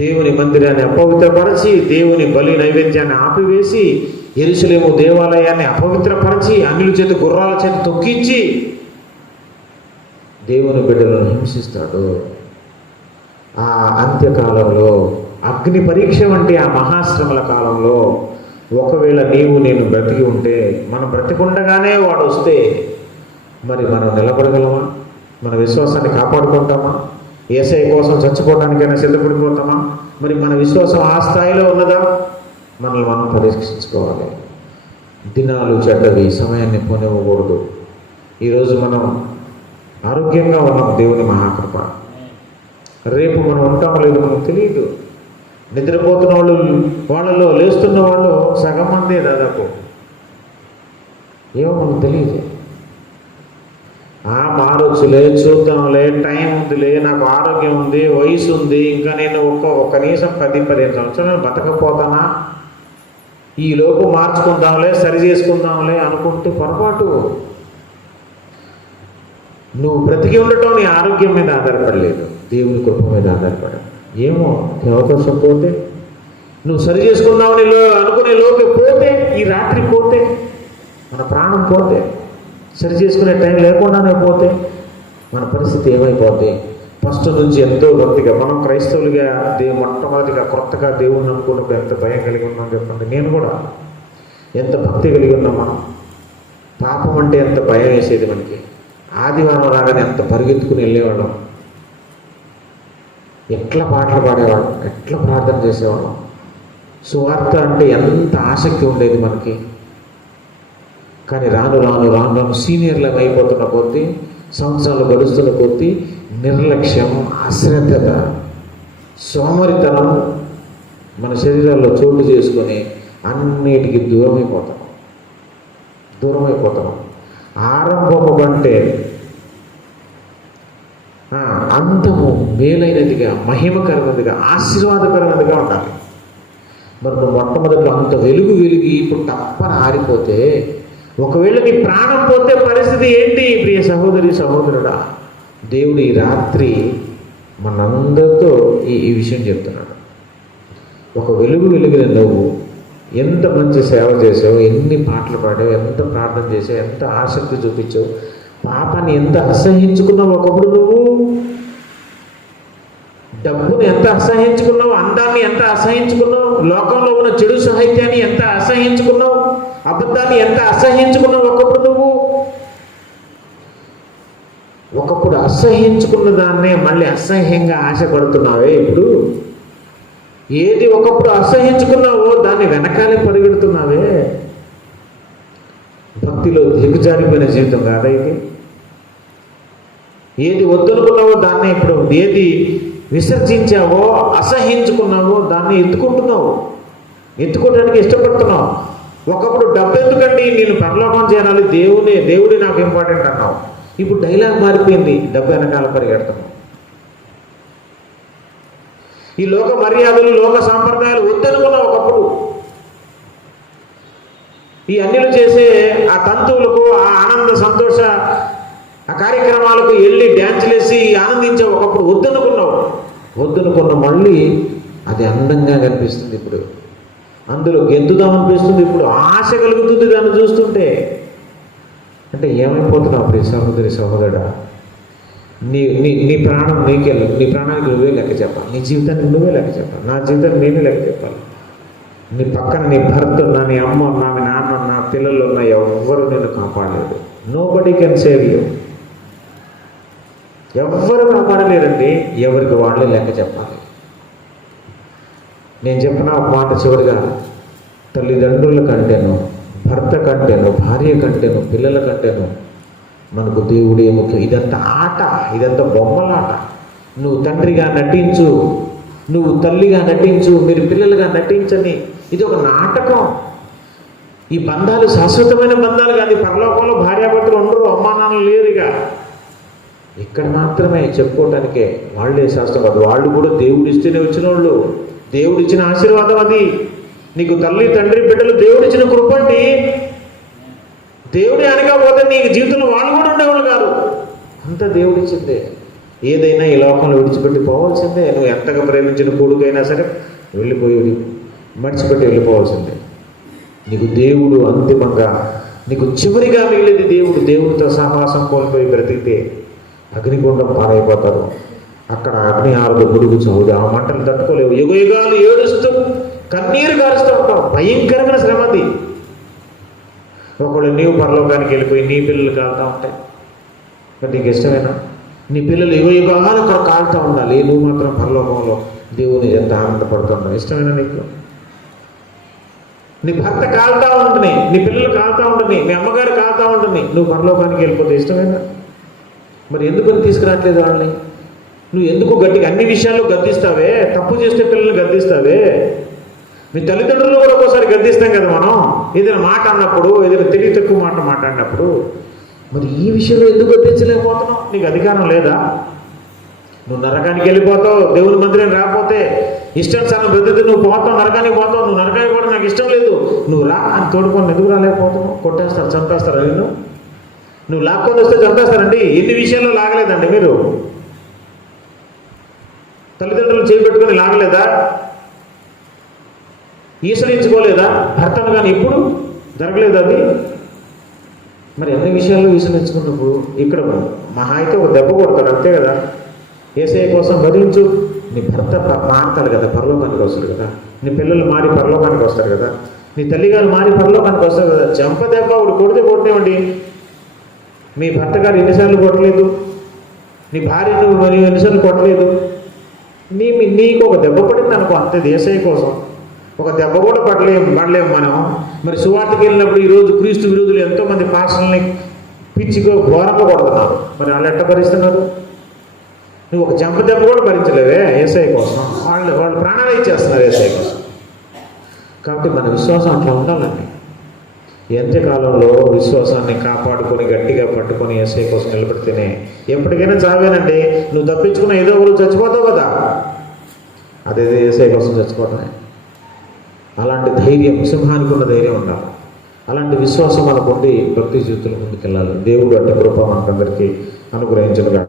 దేవుని మందిరాన్ని అపవిత్రపరచి దేవుని బలి నైవేద్యాన్ని ఆపివేసి ఎరుసలేము దేవాలయాన్ని అపవిత్రపరచి అన్నిల చేత గుర్రాల చేత తొక్కించి దేవుని బిడ్డలను హింసిస్తాడు. ఆ అంత్యకాలంలో అగ్ని పరీక్ష వంటి ఆ మహాశ్రమల కాలంలో ఒకవేళ నీవు నేను బ్రతికి ఉంటే మనం బ్రతికుండగానే వాడు వస్తే మరి మనం నిలబడగలమా? మన విశ్వాసాన్ని కాపాడుకుంటామా? ఏసఐ కోసం చచ్చిపోవడానికైనా సిద్ధపడిపోతామా? మరి మన విశ్వాసం ఆ స్థాయిలో ఉన్నదా? మనల్ని మనం పరీక్షించుకోవాలి. దినాలు చెడ్డవి సమయాన్ని పోనివ్వకూడదు ఈరోజు మనం ఆరోగ్యంగా ఉన్నాం దేవుని మహాకృప. రేపు మనం ఉంటామో లేదు మనకు తెలియదు నిద్రపోతున్న వాళ్ళు వాళ్ళలో లేస్తున్న వాళ్ళు సగం మందే దాదాపు. ఏమో మనకు తెలియదు మారొచ్చులే చూద్దాంలే టైం ఉందిలే నాకు ఆరోగ్యం ఉంది వయసు ఉంది ఇంకా నేను ఒక్క ఒక కనీసం పది పదిహేను సంవత్సరాలు బతకపోతానా? ఈ లోపు మార్చుకుందాంలే సరి చేసుకుందాంలే అనుకుంటూ పొరపాటు. నువ్వు బ్రతికి ఉండటం నీ ఆరోగ్యం మీద ఆధారపడలేదు దేవుని కృప మీద ఆధారపడ ఏమో అవకాశం పోతే నువ్వు సరి చేసుకుందామని లో అనుకునే లోపే పోతే ఈ రాత్రి పోతే మన ప్రాణం పోతే. సరి చేసుకునే టైం లేకుండానే పోతే మన పరిస్థితి ఏమైపోద్ది? ఫస్ట్ నుంచి ఎంతో భక్తిగా మనం క్రైస్తవులుగా దేవు మొట్టమొదటిగా కొత్తగా దేవుణ్ణి అనుకున్నప్పుడు ఎంత భయం కలిగి ఉన్నాం చెప్పండి. నేను కూడా ఎంత భక్తి కలిగి ఉన్నాం మనం? పాపం అంటే ఎంత భయం వేసేది మనకి? ఆదివారం రాగానే ఎంత పరిగెత్తుకుని వెళ్ళేవాళ్ళం? ఎట్లా పాటలు పాడేవాళ్ళం? ఎట్లా ప్రార్థన చేసేవాళ్ళం? సువార్త అంటే ఎంత ఆసక్తి ఉండేది మనకి? కానీ రాను రాను రాను రాను సీనియర్లం అయిపోతున్న కొద్దీ సంవత్సరాలు గడుస్తున్న కొద్దీ నిర్లక్ష్యం అశ్రద్ధత సోమరితనం మన శరీరాల్లో చోటు చేసుకొని అన్నిటికీ దూరం అయిపోతాం దూరం అయిపోతాం ఆరంభము కంటే అంతము మేలైనదిగా మహిమకరమైనదిగా ఆశీర్వాదకరమైనదిగా ఉండాలి. మరి నువ్వు అంత వెలుగు వెలిగి ఇప్పుడు తప్పన ఆరిపోతే ఒకవేళ నీ ప్రాణం పోతే పరిస్థితి ఏంటి ప్రియ సహోదరి సహోదరుడా? దేవుడు ఈ రాత్రి మనందరితో ఈ ఈ విషయం చెప్తున్నాడు. ఒక వెలుగు వెలిగిన నువ్వు ఎంత మంచి సేవ చేసావు ఎన్ని పాటలు పాడావు ఎంత ప్రార్థన చేసావు ఎంత ఆసక్తి చూపించావు పాపాన్ని ఎంత అసహించుకున్నావు ఒకప్పుడు నువ్వు? డబ్బుని ఎంత అసహించుకున్నావు అందాన్ని ఎంత అసహించుకున్నావు లోకంలో ఉన్న చెడు సాహిత్యాన్ని ఎంత అసహించుకున్నావు అబద్ధాన్ని ఎంత అసహించుకున్నావు ఒకప్పుడు నువ్వు? ఒకప్పుడు అసహించుకున్న దాన్నే మళ్ళీ అసహ్యంగా ఆశపడుతున్నావే ఇప్పుడు? ఏది ఒకప్పుడు అసహించుకున్నావో దాన్ని వెనకాలే పరిగెడుతున్నావే? భక్తిలో దిగుజారిపోయిన జీవితం కాదా ఇది? ఏది వద్దనుకున్నావో దాన్ని ఇప్పుడు ఏది విసర్జించావో అసహించుకున్నావో దాన్ని ఎత్తుకుంటున్నావు. ఎత్తుకోవడానికి ఇష్టపడుతున్నావు. ఒకప్పుడు డబ్బు ఎందుకండి నేను పరలోకం చేయాలి దేవుడే దేవుడే నాకు ఇంపార్టెంట్ అన్నావు. ఇప్పుడు డైలాగ్ మారిపోయింది. డబ్బు వెనకాల పరిగెడతాం. ఈ లోక మర్యాదలు లోక సాంప్రదాయాలు వద్దనుకున్నావు ఒకప్పుడు ఈ అన్యులు చేసే ఆ తంతువులకు ఆ ఆనంద సంతోష ఆ కార్యక్రమాలకు వెళ్ళి డ్యాన్సులు వేసి ఆనందించే ఒకప్పుడు వద్దనుకున్నావు. వద్దనుకున్న మళ్ళీ అది అందంగా కనిపిస్తుంది ఇప్పుడు. అందులో గెంతుదామనిపిస్తుంది ఇప్పుడు ఆశ కలుగుతుంది దాన్ని చూస్తుంటే. అంటే ఏమైపోతున్నావు ప్రియ సహోదరి సహోదరుడా? నీ నీ నీ ప్రాణం నీకే నీ ప్రాణానికి నువ్వే లెక్క చెప్పాలి. నీ జీవితానికి నువ్వే లెక్క చెప్పాలి. నా జీవితాన్ని నేనే లెక్క చెప్పాలి. నీ పక్కన నీ భర్త ఉన్నా నీ అమ్మ ఉన్నా మీ నాన్న ఉన్నా పిల్లలు ఉన్నా ఎవ్వరు నేను కాపాడలేదు. Nobody can save you ఎవ్వరు కాపాడలేరండి. ఎవరికి వాళ్ళే లెక్క చెప్పాలి. నేను చెప్పిన ఒక మాట చివరిగా తల్లిదండ్రుల కంటేను భర్త కంటేను భార్య కంటేను పిల్లల కంటేను మనకు దేవుడే ముఖ్యం. ఇదంతా ఆట ఇదంతా బొమ్మలాట. నువ్వు తండ్రిగా నటించు నువ్వు తల్లిగా నటించు మీరు పిల్లలుగా నటించని ఇది ఒక నాటకం. ఈ బంధాలు శాశ్వతమైన బంధాలు కాదు పరలోకంలో భార్యాభర్తలు ఉండరు అమ్మానాన్నలు లేరుగా. ఇక్కడ మాత్రమే చెప్పుకోవటానికే వాళ్ళే శాస్త్రం కాదు. వాళ్ళు కూడా దేవుడు ఇస్తేనే వచ్చిన వాళ్ళు దేవుడిచ్చిన ఆశీర్వాదం అది. నీకు తల్లి తండ్రి బిడ్డలు దేవుడిచ్చిన కృపండి దేవుడి అనకపోతే నీకు జీవితంలో వాళ్ళు కూడా ఉండేవాళ్ళు కాదు. అంత దేవుడిచ్చిందే. ఏదైనా ఈ లోకంలో విడిచిపెట్టి పోవాల్సిందే. నువ్వు ఎంతగా ప్రేమించిన కొడుకైనా సరే వెళ్ళిపోయి మడిచిపెట్టి వెళ్ళిపోవాల్సిందే. నీకు దేవుడు అంతిమంగా నీకు చివరిగా మిగిలేది దేవుడు. దేవుడితో సహవాసం కోల్పోయి బ్రతికితే అగ్నిగుండం పారైపోతారు అక్కడ అగ్ని ఆరదు గుడుగు చదువు ఆ మంటలు తట్టుకోలేవు. యుగ ఏడుస్తూ కన్నీరు కారుస్తూ ఉంటావు. భయంకరమైన శ్రమ అది. ఒకళ్ళు నీవు పరలోకానికి వెళ్ళిపోయి నీ పిల్లలు కాలుతూ ఉంటాయి. మరి నీకు ఇష్టమేనా? నీ పిల్లలు యుగ యుగాలు అక్కడ కాలుతూ ఉండాలి. నువ్వు మాత్రం పరలోకంలో దేవుని ఎంత ఆనందపడుతున్నావు? ఇష్టమేనా నీకు? నీ భర్త కాలుతా ఉంటుంది నీ పిల్లలు కాలుతా ఉంటుంది మీ అమ్మగారు కాలుతా ఉంటుంది నువ్వు పరలోకానికి వెళ్ళిపోతే ఇష్టమేనా? మరి ఎందుకు తీసుకురావట్లేదు వాళ్ళని? నువ్వు ఎందుకు గట్టిగా అన్ని విషయాల్లో గద్దిస్తావే? తప్పు చేస్తే పిల్లల్ని గద్దిస్తావే? మీ తల్లిదండ్రులు కూడా ఒక్కోసారి గద్దిస్తాం కదా మనం. ఏదైనా మాట అన్నప్పుడు ఏదైనా తెలివి తక్కువ మాట మాట్లాడినప్పుడు మరి ఈ విషయంలో ఎందుకు గద్దించలేకపోతున్నావు? నీకు అధికారం లేదా? నువ్వు నరకానికి వెళ్ళిపోతావు దేవుని మందిరం రాకపోతే ఇష్టానుసారం బ్రతికి నువ్వు పోతావు నరకానికి పోతావు. నువ్వు నరకానికి కూడా నాకు ఇష్టం లేదు. నువ్వు రా అని తోడుకొని ఎందుకు రాలేకపోతున్నావు? కొట్టేస్తారు చంపేస్తారు నిన్ను నువ్వు లాక్కొని వస్తే చంపేస్తారండి. ఎన్ని విషయాల్లో లాగలేదండి మీరు. తల్లిదండ్రులు చేపెట్టుకొని లాగలేదా? ఈసడించుకోలేదా భర్తను కానీ ఇప్పుడు జరగలేదు అది? మరి అన్ని విషయాల్లో ఈసడించుకున్నప్పుడు ఇక్కడ మహా అయితే ఒక దెబ్బ కొడతాడు అంతే కదా? ఏసఐ కోసం భరించు నీ భర్త మారుతాడు కదా పరలోకానికి వస్తాడు కదా? నీ పిల్లలు మారి పరలోకానికి వస్తారు కదా? నీ తల్లిగారు మారి పరలోకానికి వస్తారు కదా? చెంప దెబ్బ ఒకటి కొడితే కొట్టేవండి మీ భర్త గారు ఎన్నిసార్లు కొట్టలేదు? నీ భార్యను ఎన్నిసార్లు కొట్టలేదు? నీ నీకు ఒక దెబ్బ పడింది అనుకో అంతే దేశయ్య కోసం. ఒక దెబ్బ కూడా పడలేము పడలేము మనం. మరి సువార్తకి వెళ్ళినప్పుడు ఈరోజు క్రీస్తు విరోధులు ఎంతోమంది పాస్టల్ని పిచ్చిగా ఘోరంగా మరి వాళ్ళు ఎట్ట భరిస్తున్నారు? నువ్వు ఒక జంప దెబ్బ కూడా భరించలేవే ఏసఐ కోసం. వాళ్ళు వాళ్ళు ప్రాణాలు ఇచ్చేస్తున్నారు ఏసఐ కోసం. కాబట్టి మన విశ్వాసం అట్లా ఉండాలండి. ఎంతకాలంలో విశ్వాసాన్ని కాపాడుకొని గట్టిగా పట్టుకొని ఎస్ఐ కోసం నిలబెడితేనే ఎప్పటికైనా చావేనండి. నువ్వు తప్పించుకున్న ఏదో ఒకరు చచ్చిపోతావు కదా. అదే ఎస్ఐ కోసం చచ్చిపోవటమే అలాంటి ధైర్యం సింహానికి ఉన్న ధైర్యం ఉండాలి. అలాంటి విశ్వాసం మనకుండి భక్తి జీవితంలో ముందుకెళ్ళాలి. దేవుడు అంటే కృప మనకందరికీ అనుగ్రహించనుగా